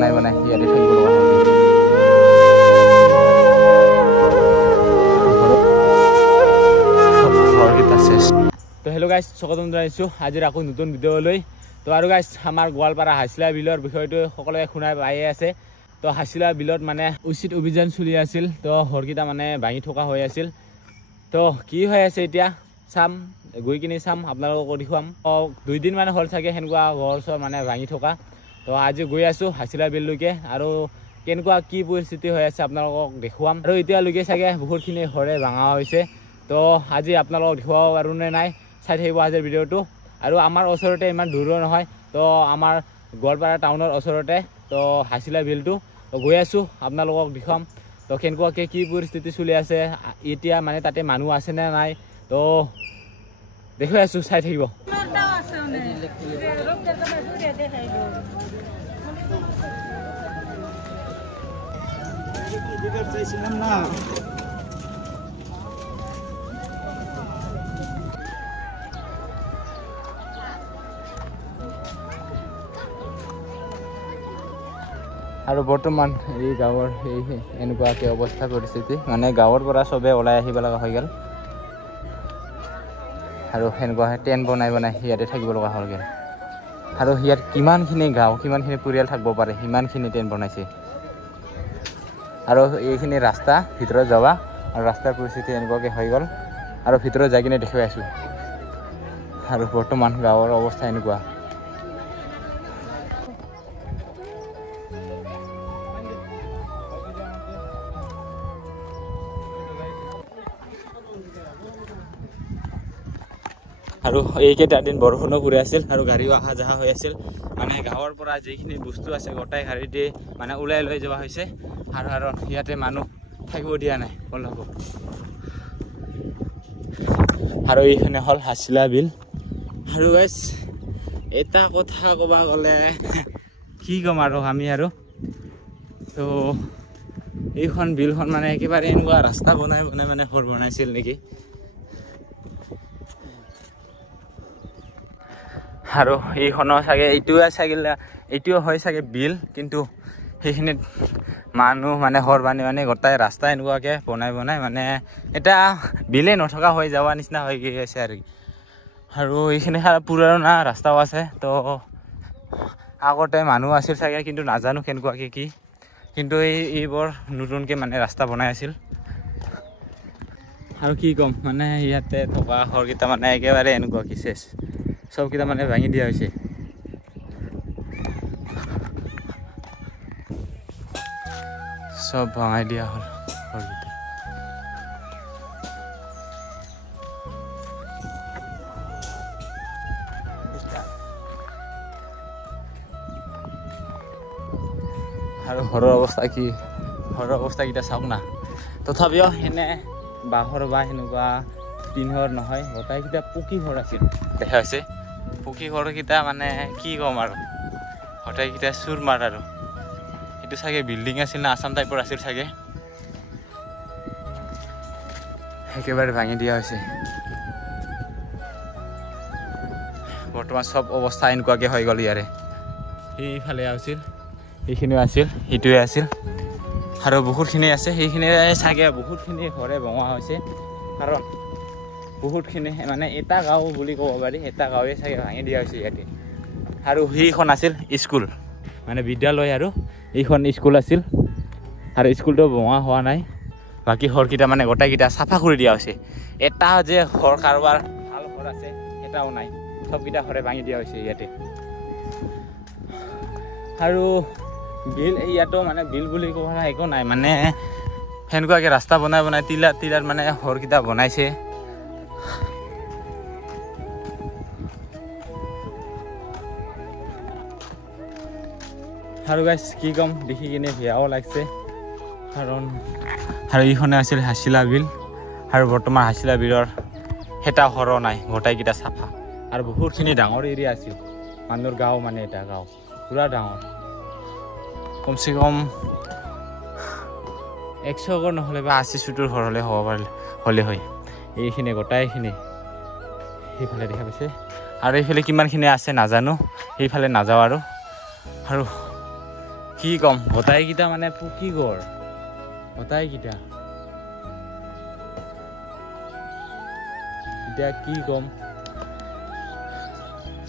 বনাই ইয়াতে থাকিব লগা হয়। তো হেল্ল' গাইজ স্বাগতম জনাইছোঁ আজিৰ আকৌ নতুন ভিডিঅ'লৈ। তো আৰু গাইজ আমাৰ গোৱালপাৰা হাছিলা বিলৰ বিষয়টো সকলোৱে শুনাই পায়ে আছে। তো হাছিলা বিলত মানে উচিত অভিযান চলি আছিল। তো ঘৰকেইটা মানে ভাঙি থকা হৈ আছিল। তো কি হৈ আছে এতিয়া চাম, গৈ কিনে চাম, আপোনালোকক দেখুৱাম। 2 দিন মানে হ'ল চাগে সেনেকুৱা ঘৰ চৰ মানে ভাঙি থকা। তো আজি গৈ আছোঁ হাছিলা বিললৈকে আৰু কেনেকুৱা কি পৰিস্থিতি হৈ আছে আপোনালোকক দেখুৱাম। আৰু এতিয়ালৈকে চাগে বহুতখিনি ঘৰে ভাঙা হৈছে। তো আজি আপোনালোকক দেখুৱাব পাৰোঁ নে নাই চাই থাকিব আজিৰ ভিডিঅ'টো। আৰু আমাৰ ওচৰতে ইমান দূৰো নহয়, তো আমাৰ গোৱালপাৰা টাউনৰ ওচৰতে তো হাছিলা বিলটো। তো গৈ আছোঁ আপোনালোকক দেখুৱাম। তো কেনেকুৱাকৈ কি পৰিস্থিতি চলি আছে এতিয়া, মানে তাতে মানুহ আছে নে নাই, তো দেখুৱাই আছোঁ, চাই থাকিব। আৰু বৰ্তমান এই গাঁৱৰ এনেকুৱাকৈ অৱস্থা পৰিস্থিতি, মানে গাঁৱৰ পৰা চবে ওলাই আহিব লগা হৈ গ'ল আৰু সেনেকুৱা টেণ্ট বনাই ইয়াতে থাকিব লগা হৈ গ'ল। আৰু ইয়াত কিমানখিনি গাঁও, কিমানখিনি পৰিয়াল থাকিব পাৰে, সিমানখিনি টেণ্ট বনাইছে। আৰু এইখিনি ৰাস্তা ভিতৰত যাবা, আৰু ৰাস্তাৰ পৰিস্থিতি এনেকুৱাকৈ হৈ গ'ল। আৰু ভিতৰত যাই কিনে দেখুৱাই আছোঁ। আৰু বৰ্তমান গাঁৱৰ অৱস্থা এনেকুৱা। আৰু এইকেইটা দিন বৰষুণো পৰি আছিল আৰু গাড়ীও অহা যোৱা হৈ আছিল। মানে গাঁৱৰ পৰা যিখিনি বস্তু আছে গোটাই গাড়ী দি মানে ওলাই লৈ যোৱা হৈছে। আৰু ইয়াতে মানুহ থাকিব দিয়া নাই অলপ। আৰু এইখিনি হ'ল হাছিলা বিল। আৰু গাইজ এটা কথা ক'ব গ'লে কি ক'ম আৰু আমি আৰু, তো এইখন বিলখন মানে একেবাৰে এনেকুৱা ৰাস্তা বনাই মানে ঘৰ বনাইছিল নেকি। আৰু এইখনো চাগে এইটোও হয় চাগে বিল, কিন্তু সেইখিনিত মানুহ মানে ঘৰ বান্ধি গোটাই ৰাস্তা এনেকুৱাকৈ বনাই মানে এটা বিলে নথকা হৈ যোৱা নিচিনা হৈ গৈছে আৰু এইখিনি পুৰণা ৰাস্তাও আছে। তো আগতে মানুহ আছিল চাগে, কিন্তু নাজানো কেনেকুৱাকৈ কি, কিন্তু এইবোৰ নতুনকৈ মানে ৰাস্তা বনাই আছিল। আৰু কি ক'ম, মানে ইয়াতে থকা ঘৰকেইটা মানে একেবাৰে এনেকুৱা কি চেচ, চবকেইটা মানে ভাঙি দিয়া হৈছে। চব ভাঙাই দিয়া হ'ল ঘৰকেইটা। আৰু ঘৰৰ অৱস্থাকেইটা চাওক না। তথাপিও সেনে বাঁহৰ বা সেনেকুৱা টিনৰ নহয়, গোটাইকেইটা পকী ঘৰ আছিল। দেখা হৈছে পকী ঘৰকেইটা, মানে কি ক'ম আৰু, গোটাইকেইটা চুৰ মাৰ। আৰু এইটো চাগে বিল্ডিং আছিল না আছাম টাইপৰ আছিল চাগে, একেবাৰে ভাঙি দিয়া হৈছে। বৰ্তমান চব অৱস্থা এনেকুৱাকৈ হৈ গ'ল ইয়াৰে। সেইফালে আছিল, এইখিনিও আছিল, সেইটোৱে আছিল, আৰু বহুতখিনি আছে। সেইখিনি চাগে বহুতখিনি ঘৰে ভঙা হৈছে, কাৰণ বহুতখিনি মানে এটা গাঁও বুলি ক'ব পাৰি, এটা গাঁৱে চাগে ভাঙি দিয়া হৈছে ইয়াতে। আৰু সেইখন আছিল স্কুল, মানে বিদ্যালয়, আৰু এইখন স্কুল আছিল। আৰু স্কুলটো ভঙা হোৱা নাই, বাকী ঘৰকেইটা মানে গোটাইকেইটা চাফা কৰি দিয়া হৈছে। এটা যে ঘৰ কাৰোবাৰ ভাল ঘৰ আছে এটাও নাই, চবকেইটা ঘৰে ভাঙি দিয়া হৈছে ইয়াতে। আৰু বিল ইয়াতো মানে বিল বুলি ক'ব একো নাই, মানে সেনেকুৱাকৈ ৰাস্তা বনাই টিলাৰ মানে ঘৰকেইটা বনাইছে। আৰু গাইজ কি ক'ম, দেখি কিনে বেয়াও লাগছে, কাৰণ আৰু এইখনে আছিল হাছিলা বিল। আৰু বৰ্তমান হাছিলা বিলৰ এটা ঘৰো নাই, গোটাইকেইটা চাফা। আৰু বহুতখিনি ডাঙৰ এৰিয়া আছিল, মানুহৰ গাঁও, মানে এটা গাঁও পুৰা ডাঙৰ, কমচে কম 100 ঘৰ নহ'লে বা 80-70 ঘৰ হ'লে হয়। এইখিনি গোটাইখিনি সেইফালে দেখা পাইছে। আৰু এইফালে কিমানখিনি আছে নাজানো, সেইফালে নাযাওঁ। আৰু কি কম গোটাইকেইটা মানে পকি গড় গোটাইকেইটা এতিয়া কি কম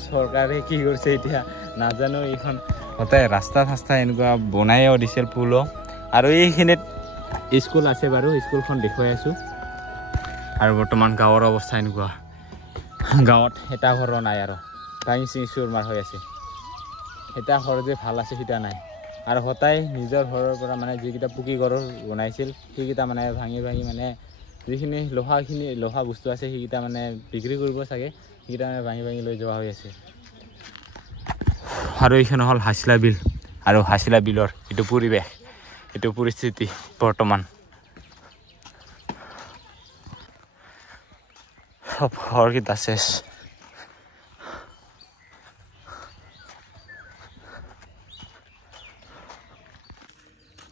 চৰকাৰে কি কৰিছে এতিয়া নাজানো এইখন গোটাই ৰাস্তা চাস্তা এনেকুৱা বনাইও দিছিল পুলো আৰু এইখিনিত স্কুল আছে বাৰু স্কুলখন দেখুৱাই আছোঁ আৰু বৰ্তমান গাঁৱৰ অৱস্থা এনেকুৱা গাঁৱত এটা ঘৰ নাই আৰু ভাঙি চিঙি চুৰমাৰ হৈ আছে এটা ঘৰ যে ভাল আছে সিটা নাই আৰু সদায় নিজৰ ঘৰৰ পৰা মানে যিকেইটা পকী ঘৰ বনাইছিল সেইকেইটা মানে ভাঙি ভাঙি মানে যিখিনি লোহা বস্তু আছে সেইকেইটা মানে বিক্ৰী কৰিব চাগে সেইকেইটা মানে ভাঙি ভাঙি লৈ যোৱা হৈ আছে আৰু এইখন হ'ল হাছিলা বিল আৰু হাছিলা বিলৰ এইটো পৰিৱেশ এইটো পৰিস্থিতি বৰ্তমান সব ঘৰকেইটা শেষ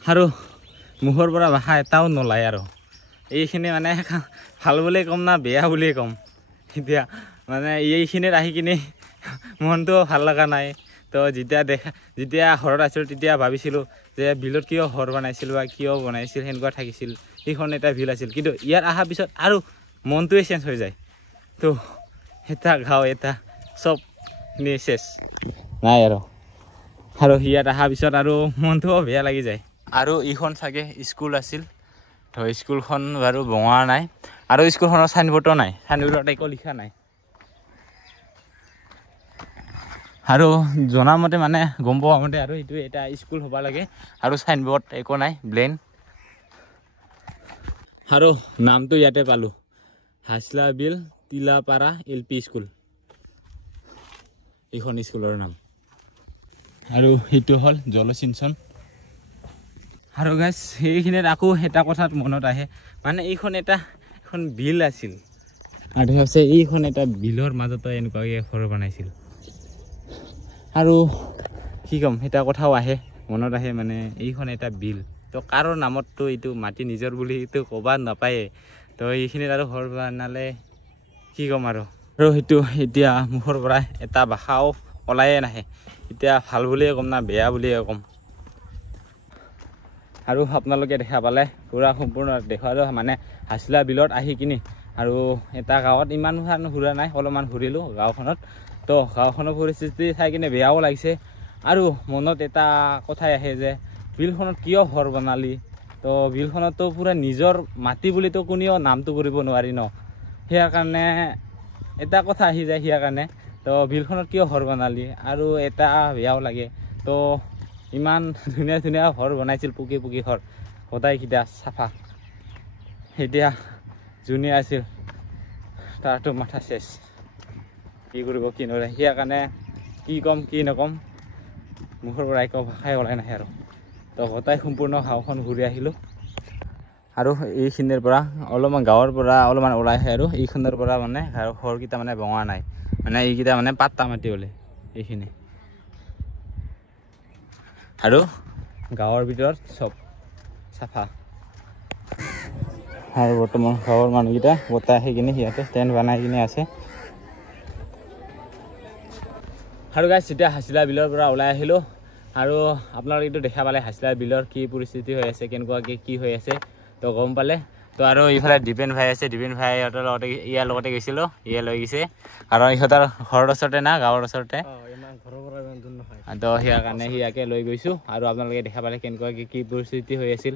আৰু মুখৰ পৰা ভাষা এটাও নোলায় আৰু এইখিনি মানে ভাল বুলিয়ে ক'ম না বেয়া বুলিয়ে ক'ম এতিয়া মানে এইখিনিত আহি কিনে মনটো ভাল লগা নাই তো যেতিয়া ঘৰত আছিলোঁ তেতিয়া ভাবিছিলোঁ যে বিলত কিয় ঘৰ বনাইছিল বা কিয় বনাইছিল সেনেকুৱা থাকিছিল সেইখন এটা বিল আছিল কিন্তু ইয়াত অহাৰ পিছত আৰু মনটোৱে চেঞ্জ হৈ যায় তো এটা গাঁও এটা চব চেঞ্জ নাই আৰু ইয়াত অহাৰ পিছত আৰু মনটোও বেয়া লাগি যায় আৰু এইখন চাগে স্কুল আছিল তো স্কুলখন বাৰু বনোৱা নাই আৰু স্কুলখনৰ চাইনবোৰ্ডো নাই চাইনবোৰ্ডত একো লিখা নাই আৰু জনামতে মানে গম পোৱা মতে আৰু এইটো এটা স্কুল হ'ব লাগে আৰু চাইনবোৰ্ড একো নাই ব্লেন আৰু নামটো ইয়াতে পালোঁ হাছলা বিল তিলাপাৰা LP স্কুল এইখন স্কুলৰ নাম আৰু সেইটো হ'ল জলসিঞ্চন আৰু গাইছ সেইখিনিত আকৌ এটা কথাত মনত আহে মানে এইখন বিল আছিল আৰু আছে এইখন এটা বিলৰ মাজতে এনেকুৱাকৈ ঘৰ বনাইছিল আৰু কি ক'ম এটা কথাও আহে মনত আহে মানে এইখন এটা বিল তো কাৰো নামততো এইটো মাটি নিজৰ বুলিতো ক'ব নাপায়ে তো এইখিনিত আৰু ঘৰ বনালে কি ক'ম আৰু সেইটো এতিয়া মুখৰ পৰা এটা ভাষাও ওলায়ে নাহে এতিয়া ভাল বুলিয়ে ক'ম না বেয়া বুলিয়ে ক'ম আৰু আপোনালোকে দেখা পালে পুৰা সম্পূৰ্ণ দেখুৱালো মানে হাছিলা বিলত আহি কিনি আৰু এটা গাঁৱত ইমান ঘূৰা নাই অলপমান ঘূৰিলোঁ গাঁওখনত তো গাঁওখনৰ পৰিস্থিতি চাই কিনে বেয়াও লাগিছে আৰু মনত এটা কথাই আহে যে বিলখনত কিয় ঘৰ বনালি তো বিলখনতো পুৰা নিজৰ মাটি বুলিতো কোনেও নামটো কৰিব নোৱাৰি ন সেয়াৰ কাৰণে এটা কথা আহি যায় সেয়াৰ কাৰণে তো বিলখনত কিয় ঘৰ বনালি আৰু এটা বেয়াও লাগে তো ইমান ধুনীয়া ধুনীয়া ঘৰ বনাইছিল পকী ঘৰ সদায়কেইটা চাফা এতিয়া যোনে আছিল তাৰতো মাথা চেচ কি কৰিব কি নকৰে সেয়াৰ কাৰণে কি ক'ম কি নক'ম মুখৰ পৰা একো ভাষাই ওলাই নাহে আৰু তো সদায় সম্পূৰ্ণ গাঁওখন ঘূৰি আহিলোঁ আৰু এইখিনিৰ পৰা অলপমান গাঁৱৰ পৰা অলপমান ওলাই আহে আৰু এইখিনিৰ পৰা মানে ঘৰকেইটা মানে বনোৱা নাই মানে এইকেইটা মানে পাত্তা মাটি বোলে এইখিনি আৰু গাঁৱৰ ভিতৰত চব চাফা আৰু বৰ্তমান গাঁৱৰ মানুহকেইটা গোটাই আহি কিনে সিহঁতে টেণ্ট বনাই কিনে আছে আৰু গাইছ যেতিয়া হাছিলা বিলৰ পৰা ওলাই আহিলোঁ আৰু আপোনালোকে এইটো দেখা পালে হাছিলা বিলৰ কি পৰিস্থিতি হৈ আছে কেনেকুৱাকৈ কি হৈ আছে তো গম পালে তো আৰু এইফালে দীপেন ভাই আছে দীপেন ভাই ইহঁতৰ লগতে ইয়াৰ লগতে গৈছিলোঁ ইয়ে লৈ গৈছে কাৰণ ইহঁতৰ ঘৰৰ ওচৰতে না গাঁৱৰ ওচৰতে তো সেয়াৰ কাৰণে ইয়াকে লৈ গৈছোঁ আৰু আপোনালোকে দেখা পালে কেনেকুৱাকৈ কি পৰিস্থিতি হৈ আছিল